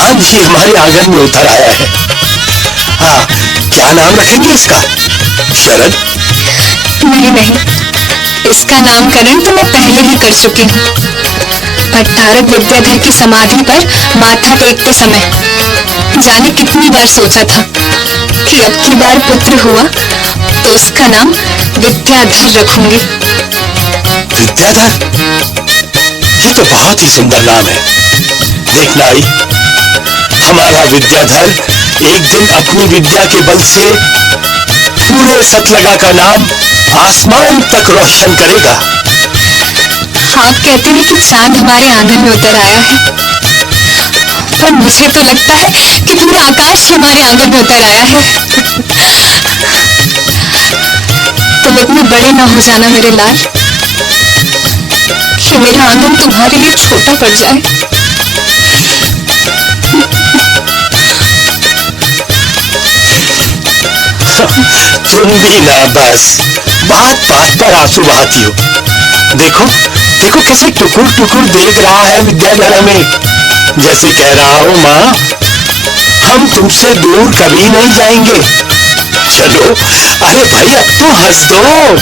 चांद ही हमारे आंगन में उतर आया है। हाँ, क्या नाम रखेंगे इसका? शरद? नहीं नहीं, इसका नामकरण तो मैं पहले ही कर चुकी हूँ। भट्टारक विद्याधर की समाधि पर माथा टेकते समय जाने कितनी बार सोचा था कि अब की बार पुत्र हुआ तो उसका नाम विद्याधर रखूंगी। विद्याधर? ये तो बहुत ही सुंदर नाम है। देखना आई, हमारा विद्याधर एक दिन अपनी विद्या के बल से पूरे सतलगा का नाम आसमान तक रोशन करेगा। आप कहते हैं कि चांद हमारे आंगन में उतर आया है, पर मुझे तो लगता है कि पूरा आकाश ही हमारे आंगन में उतर आया है। तुम इतने बड़े ना हो जाना मेरे लाल कि मेरा आंगन तुम्हारे लिए छोटा पड़ जाए। तुम भी ना बस बात बात पर आंसू बहाती हो। देखो देखो कैसे टुकुर टुकुर देख रहा है विद्याधर हमें, जैसे कह रहा हो माँ हम तुमसे दूर कभी नहीं जाएंगे। चलो अरे भाई अब तो हंस दो।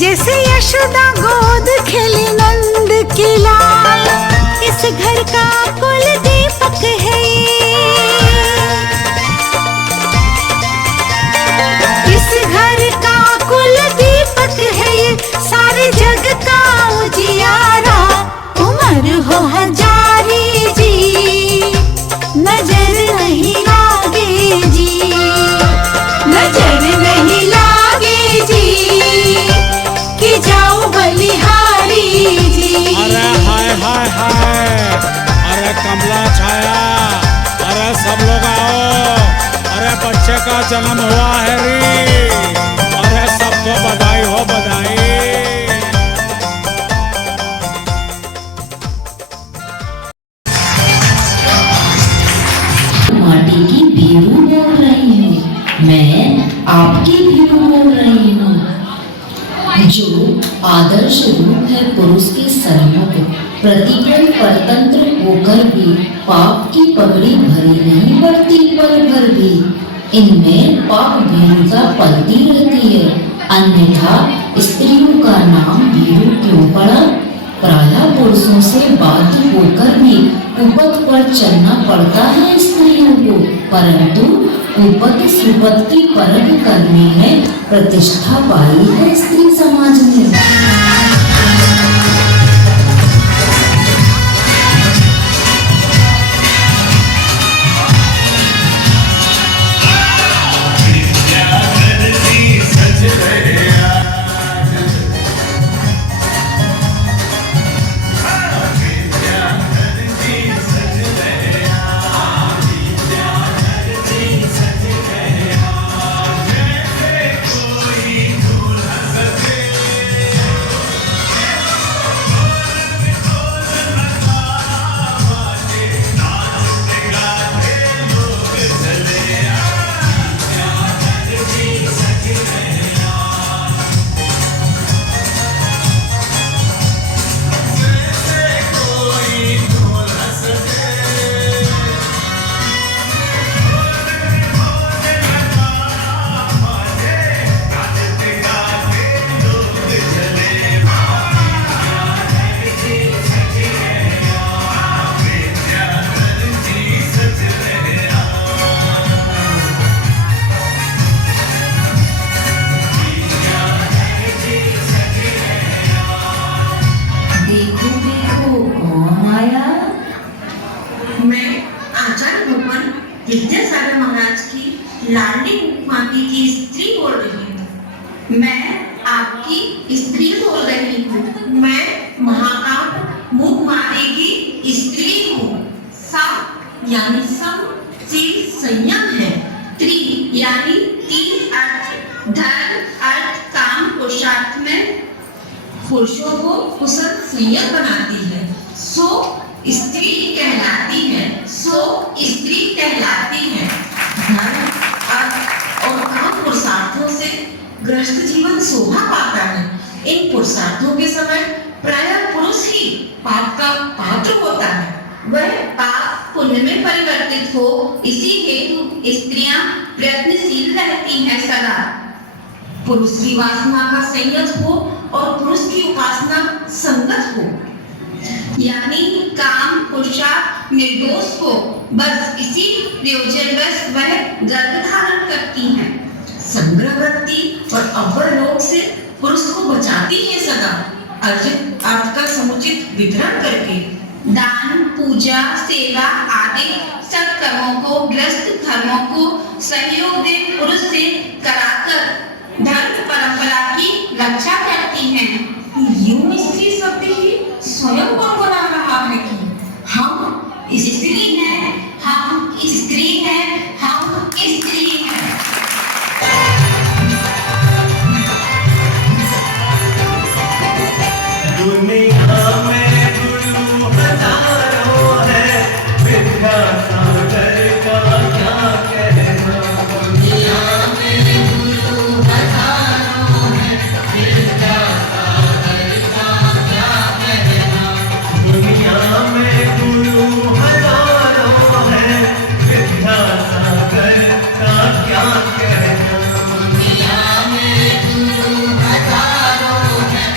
जैसे यशोदा गोद खेली नंद की लाल। इस घर का कुल दीपक है इस घर का कुल दीपक है ये, सारे जग का उजियारा। उमर हो हजारी जी नजर नहीं लागे जी, नजर नहीं लागे जी कि जाओ बलिहारी जी। अरे हाय हाय हाय, अरे कमला छाया, अरे सब लोग आओ, अरे बच्चे का जन्म हुआ है रे, अरे सबको बधाई हो बधाई। माटी की भीरू बोल रही हूँ, मैं आपकी भीरू बोल रही हूँ, जो आदर्श रूप है पुरुष के सन्मुख, प्रतिपल परतंत्र होकर भी पाप की पगड़ी भरी नहीं पड़ती पल भर भी। इनमें पाप भीरुता पलती रहती है, अन्यथा स्त्रियों का नाम भीरू क्यों पड़ा? प्रायः पुरुषों से बाध्य होकर भी कुपथ पर चलना पड़ता है स्त्रियों को, परंतु कुपथ सुपथ की परख करने में प्रतिष्ठा पाई है स्त्री समाज में। सज रहे मैं आपकी स्त्री बोल रही हूँ। मैं महाकाल मुखमारी की स्त्री हूँ। सम यानी सम से संयम है। त्रि यानी तीन अर्थ, धर्म अर्थ काम पुरुषार्थ में पुरुषों को कुशल संयम बनाती है, सो स्त्री कहलाती है। धर्म अर्थ और काम पुरुषार्थों से ग्रस्त जीवन शोभा पाता है। इन पुरुषार्थों के समय प्रायः पुरुष ही पाप का पात्र होता है। वह पाप पुण्य में परिवर्तित हो, इसी हेतु स्त्रियां प्रयत्नशील रहती हैं सदा। पुरुष की वासना का संयत हो और पुरुष की उपासना संगत हो, यानी काम पुरुषार्थ निर्दोष हो। बस इसी प्रयोजनवश वह गर्भ धारण करती हैं। संग्रह वृत्ति और अव्वल लोक से पुरुष को बचाती है सदा, अर्जित अर्थ का समुचित वितरण करके। दान पूजा सेवा आदि सत्कर्मों को ग्रस्त धर्मों को सहयोग दे पुरुष से कराकर धर्म परंपरा की रक्षा करती हैं। यूं स्त्री शब्द ही स्वयं को बना रहा है कि हम स्त्री हैं, हम स्त्री हैं, हम स्त्री हैं। दुनिया में गुरु हजारों हैं, विद्यासागर का क्या कहना। दुनिया में गुरु हजारों हैं, विद्यासागर का क्या कहना। दुनिया में गुरु हजारों हैं, विद्यासागर का क्या कहना। दुनिया में गुरु हजारों हैं,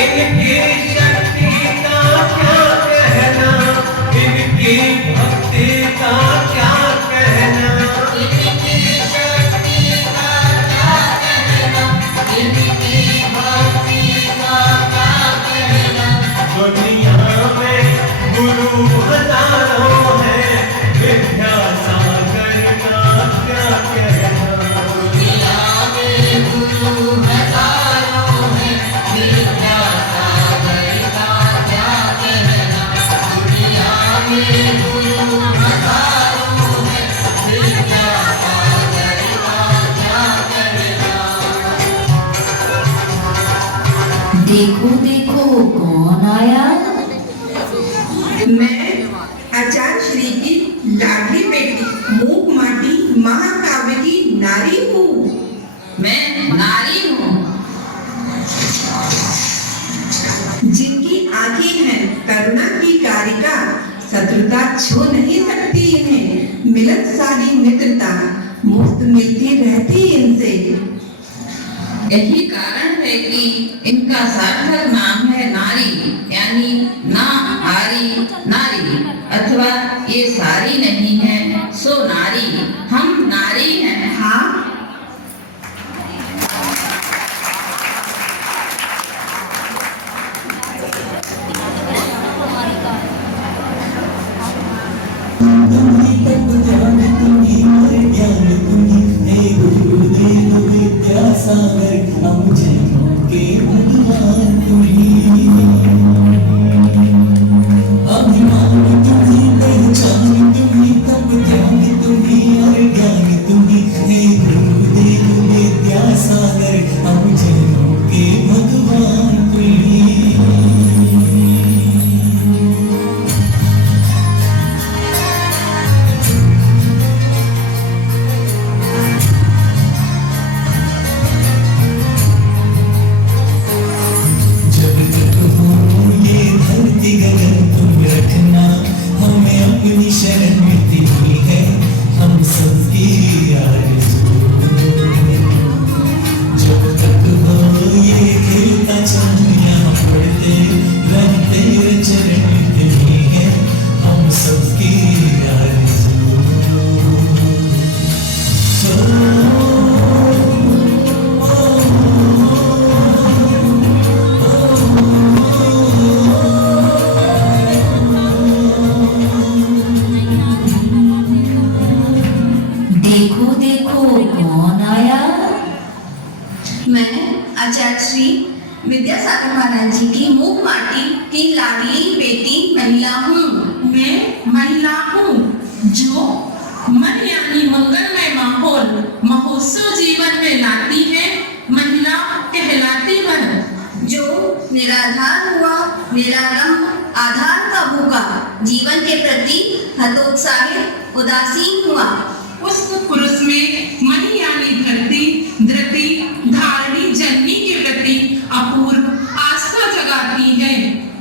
इनकी शक्ति का क्या कहना, इनकी भक्ति का क्या कहना। इनकी शक्ति का क्या कहना, इनकी भक्ति का क्या कहना। दुनिया में गुरु हजारों हैं, विद्यासागर का क्या कहना। दुनिया में गुरु हजारों हैं, विद्यासागर का क्या कहना। दुनिया में गुरु हजारों हैं, विद्यासागर का क्या कहना। देखो देखो कौन आया। मैं आचार्य श्री की लाडली बेटी मूक माटी महाकाव्य की नारी हूँ। मैं नारी हूँ जिनकी आंखें हैं करुणा की कारिका, शत्रुता छू नहीं सकती इन्हें। मिलत सारी मित्रता मुफ्त मिलती रहती इनसे। यही कारण है कि इनका सार्थक नाम है नारी, यानी ना आरी नारी, अथवा ये सारी नहीं है सो नारी। हम नारी हैं। हाँ, अभिमान तुम्ही, पहचान तुम्ही और ज्ञान तुम्ही। आचार्य श्री विद्यासागर महाराज जी की मूक माटी की लाडली बेटी महिला हूँ। मैं महिला हूँ जो मन यानी मंगलमय माहौल महोत्सव जीवन में लाती है, महिला कहलाती है। जो निराधार हुआ निरालंब आधार का भूखा, जीवन के प्रति हतोत्साहित उदासीन हुआ। उस पुरुष में मणि यानी धरती धृति धारणी जननी के प्रति अपूर्व आस्था जगाती है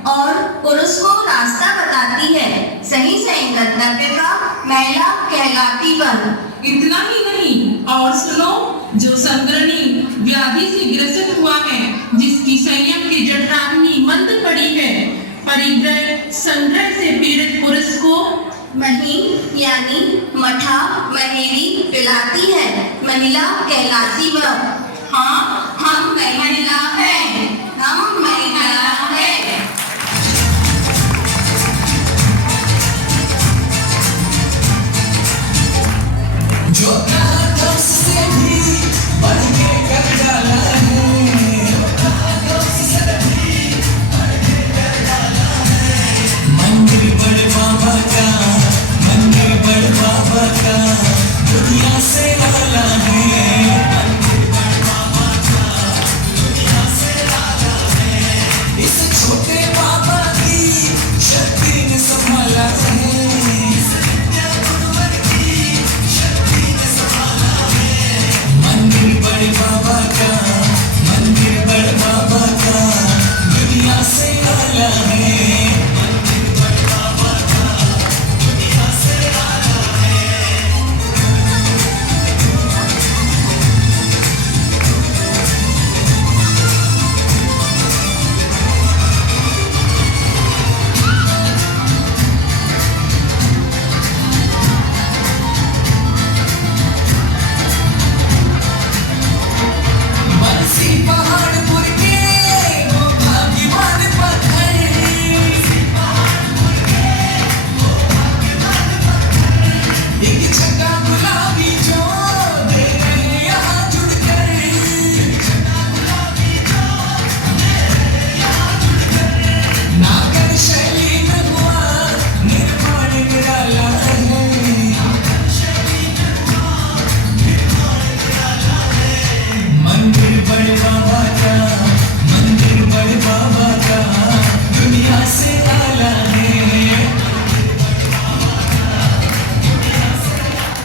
और पुरुष को रास्ता बताती है, सही सही गंतव्य का महिला कहलाती वह। इतना ही नहीं, और सुनो, जो संग्रहणी व्याधि से ग्रसित हुआ है, जिसकी संयम की जठराग्नि मंद पड़ी है, परिग्रह संग्रह से पीड़ित पुरुष को महीन यानी मठा महेरी पिलाती है, महिला कहलाती वह। हाँ, हम महिला हैं, हम महिला हैं। जो कहा था उससे भी बढ़ के कर डाला है, मंदिर बड़े बाबा का, मंदिर बड़े बाबा का दुनिया से लाला है, इस छोटे बाबा की शक्ति ने संभाला है, मंदिर बड़े बाबा का, मंदिर बड़े बाबा का दुनिया से लाला है, बंसी पहाड़पुर के वो भाग्यवान पत्थर, एक छटा गुलाबी जो दे रहे यहाँ जुड़कर, नागर शैली में हुआ निर्माण निराला है, मंदिर बड़े बाबा का, मंदिर बड़े बाबा का दुनिया से आला है,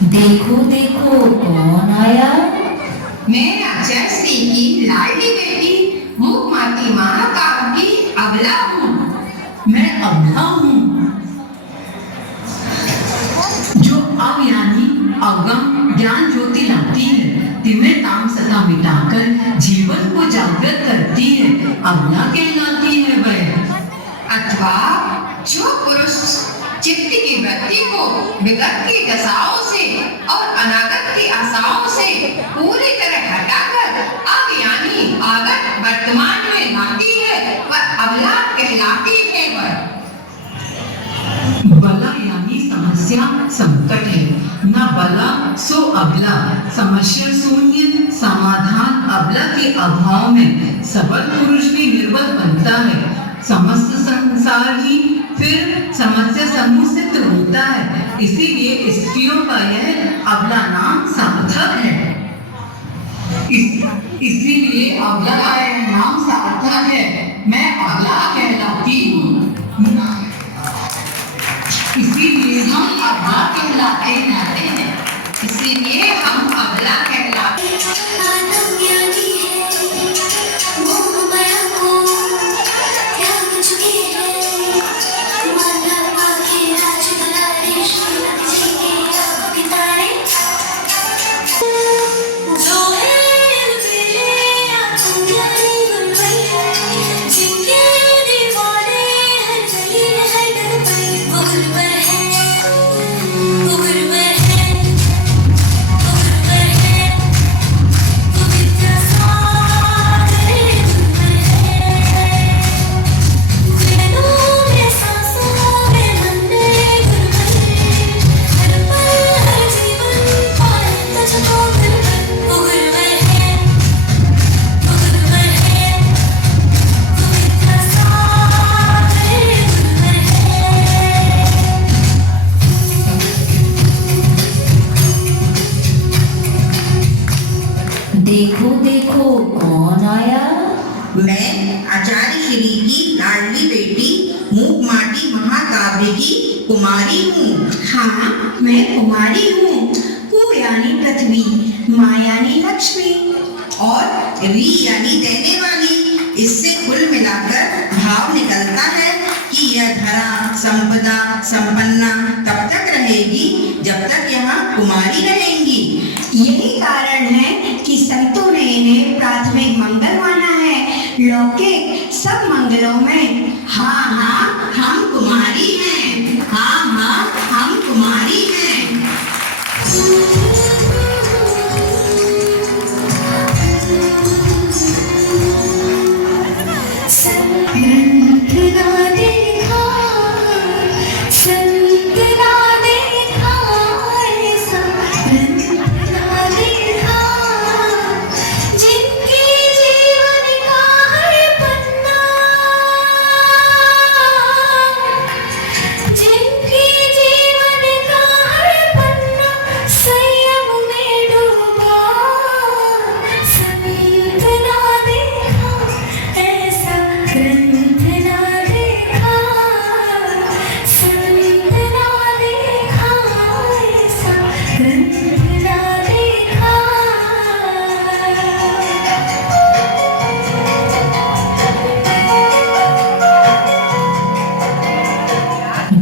देखो देखो कौन आया। मैं आचार्य श्री की लाडली बेटी मूक माती महाकाल की अबला हूँ। मैं अबला हूँ जो अब यानी अगम ज्ञान ज्योति लाती है, तिमिर ताम सता मिटाकर जीवन को जागृत करती है, अबला कहलाती है वह। अथवा जो पुरुष चित्त की वृत्ति को विगत की दशाओं से और अनागत की आशाओं से पूरी तरह हटाकर अब यानी आगत वर्तमान में लाती है, वह अबला कहलाती है वह। बला यानी समस्या संकट है, न बला सो अबला, समस्या शून्य समाधान अबला के अभाव में सबल पुरुष भी निर्बल बनता है, समस्त संसार ही फिर समस्या समूह सिद्ध होता है, इसीलिए स्त्रियों का यह अबला नाम सार्थक है। इसीलिए अबला का यह नाम सार्थक है, मैं अबला कहलाती हूँ, इसीलिए हम अबला कहलाते हैं, इसीलिए हम अबला कहलाते हैं। आत्मज्ञानी है, मोह माया को त्याग चुके हैं, माता आके राज दुलारे श्रीमती जी के आपके तारे, जो है तेरे आत्मज्ञानी गुरुवैया, जिनके दीवाने हर गली हर घर पर वो गुरुवर है, वो गुरुवर है, वो गुरुवर है, वो विद्या देखो देखो कौन आया। मैं आचार्य श्री की लाडली बेटी मूक माटी महाकाव्य की कुमारी हूँ। हाँ, मैं कुमारी हूँ। कु यानी पृथ्वी, माँ यानी लक्ष्मी, और री यानी देने वाली। इससे कुल मिलाकर भाव निकलता है कि यह धरा संपदा संपन्ना तब तक रहेगी जब तक यहाँ कुमारी रहेंगी। यही कारण है कि संतों ने इन्हें प्राथमिक मंगल माना है, लौकिक सब मंगलों में। हाँ हाँ हम कुमारी हैं, हाँ हाँ हम कुमारी हैं।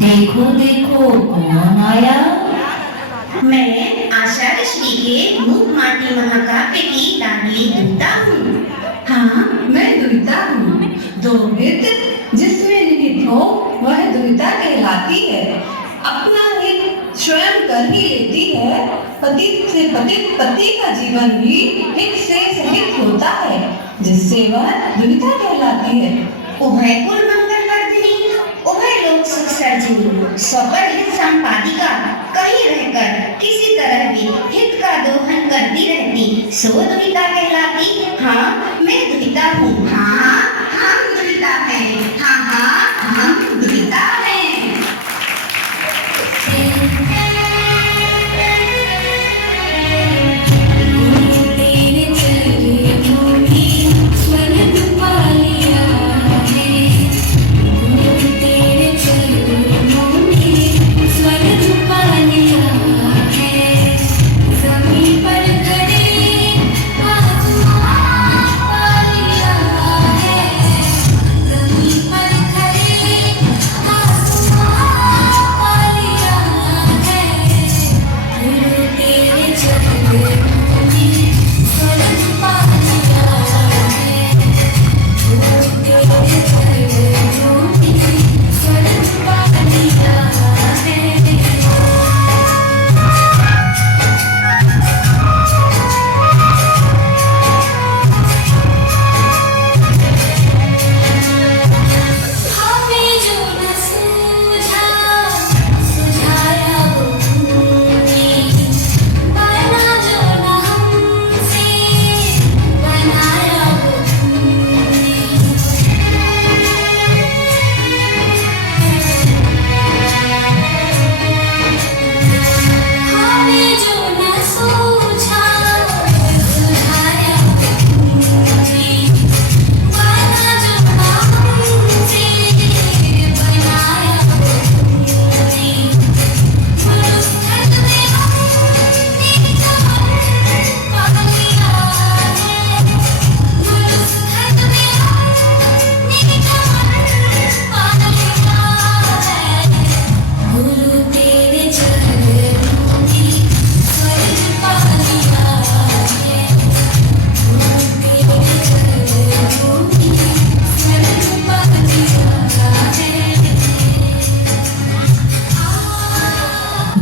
देखो देखो कौन आया। मैं आचार्य श्री के मूक माटी महाकाव्य की लाडली दुहिता हूँ। हाँ, मैं दुहिता हूँ। दुहित जिसमें निहित हो वह दुहिता कहलाती है। अपना हित स्वयं कर ही लेती है। पतित से पतित पति का जीवन भी हित से सहित होता है, जिससे वह दुहिता कहलाती है। उभय कुल मंगल वर्धिनी, उभय लोक सुख सर्जिनी, स्वपर हित संपादिका, कहीं रहकर किसी तरह भी हित का दोहन करती रहती सो दुहिता कहलाती। हाँ मैं दुहिता हूँ। हाँ हम दुहिता हैं। हाँ हाँ हम दुहिता हैं।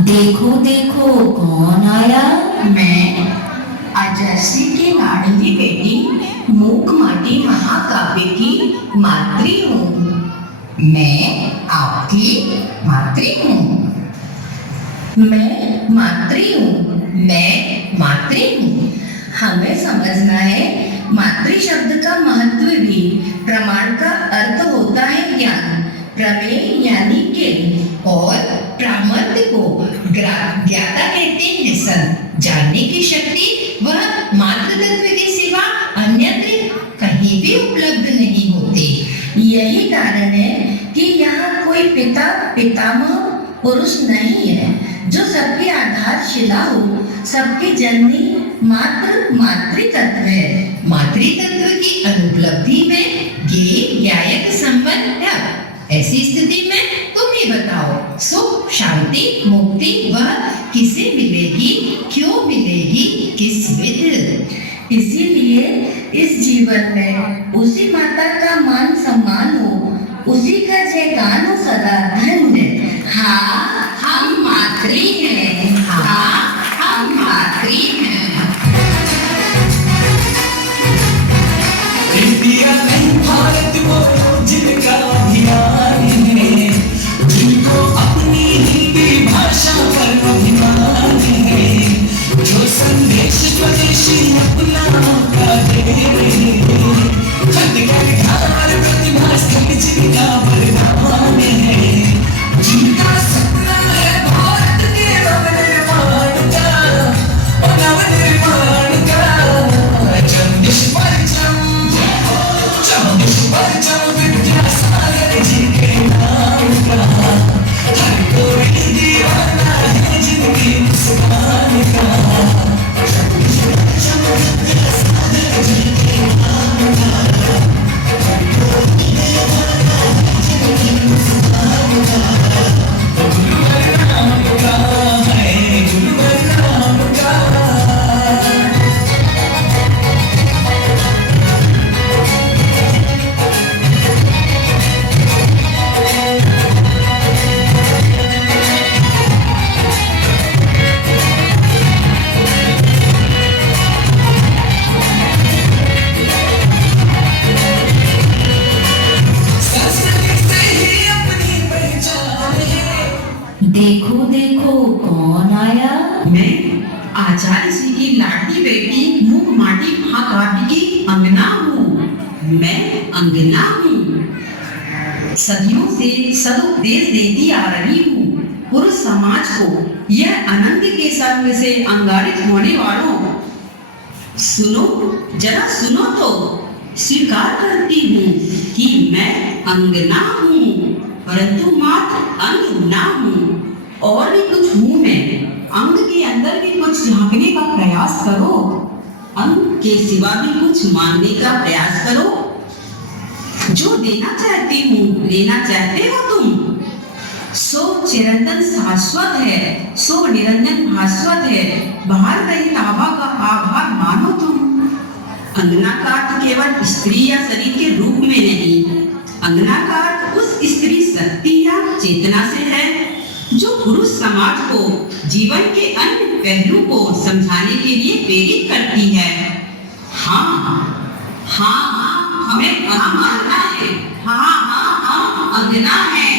देखो देखो कौन आया। मैं आचार्य के लाडली बेटी मूक माटी महाकाव्य की मातृ हूँ। मैं आपकी मातृ हूँ। मैं मातृ हूँ। मैं मातृ हूँ। हमें समझना है मातृ शब्द का महत्व भी। प्रमाण का अर्थ होता है ज्ञान, प्रमेय यानी के, और प्रामर्थ को ज्ञाता कहते हैं सन, जानने की शक्ति वह मातृ तत्व के सिवा अन्यत्र कहीं भी उपलब्ध नहीं होते। यही कारण है कि यहाँ कोई पिता पितामह पुरुष नहीं है जो सबकी आधारशिला हो, सबकी जननी मातृ तत्व है। मातृ तत्व की अनुपलब्धि में ज्ञेय ज्ञायक संबंध है। ऐसी स्थिति में तुम ही बताओ, सुख शांति मुक्ति वह किसे मिलेगी, क्यों मिलेगी, किस विध? इसीलिए इस जीवन में उसी माता का मान सम्मान हो, उसी का जयगान हो सदा धन्य। हाँ हम मातृ हैं, हाँ हम मातृ हैं। इंडिया नहीं भारत वो जिनका अभिमान है, जिनको अपनी हिंदी भाषा पर अभिमान है, जो संदेश स्वदेशी अपना का दे रहे हैं, खटखटार प्रतिभा स्थल जिनका बलिदान है, जिनका सपना है भारत के नवनिर्माण का, नवनिर्माण का। जगदीश परचम विद्यासागर जी के नाम का, हर कोई दीवाना है जिनकी मुस्कान का। जगदीश परचम विद्यासागर जी के नाम का, हर कोई दीवाना है जिनकी मुस्कान का। गुरुवर नाम का है, गुरुवर नाम का। देखो देखो कौन आया। मैं आचार्य जी की लाडली बेटी मूक माटी महाकाव्य की अंगना हूँ। मैं अंगना हूँ, सदियों से सदुपदेश देती आ रही हूँ पुरुष समाज को। यह अनंत के संग से अंगारित होने वालों, सुनो जरा सुनो तो। स्वीकार करती हूँ कि मैं अंगना हूँ, परंतु मात्र अंग ना हूँ, और भी कुछ हूँ मैं। अंग के अंदर भी कुछ झांकने का प्रयास करो, अंग के सिवा भी कुछ मांगने का प्रयास करो। जो देना चाहती हूँ लेना चाहते हो तुम। सो चिरंतन शाश्वत है, सो निरंजन भास्वत है। बाहर रही ताबा का आभार मानो तुम। अंगना का अर्थ केवल स्त्री या शरीर के रूप में नहीं, अंगना का अर्थ उस स्त्री शक्ति या चेतना से है जो पुरुष समाज को जीवन के अन्य पहलू को समझाने के लिए प्रेरित करती है। हाँ हाँ हाँ हमें मानना है, हाँ हाँ हम अंगना है।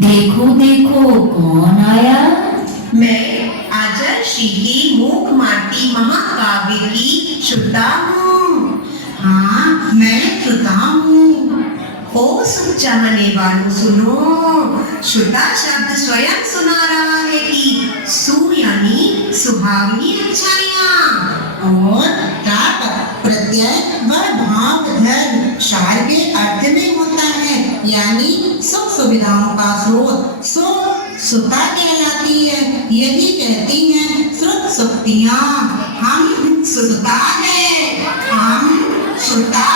देखो देखो कौन आया। मैं आचार्य श्री की मूक माटी महाकाव्य काव्य की श्रुता हूँ। हाँ, मैं श्रुता हूँ। ओ सुख चाहने वालों सुनो, श्रुता शब्द स्वयं सुना रहा है कि सु यानी सुहावनी अच्छाइयाँ और ताप प्रत्यय व भाव धर्म शार के अर्थ में होता है, यानी सुख सुविधाओं का स्रोत सुता कहलाती है। यही कहती हैं श्रुत सुक्तियाँ। हम सुता है, हम श्रुता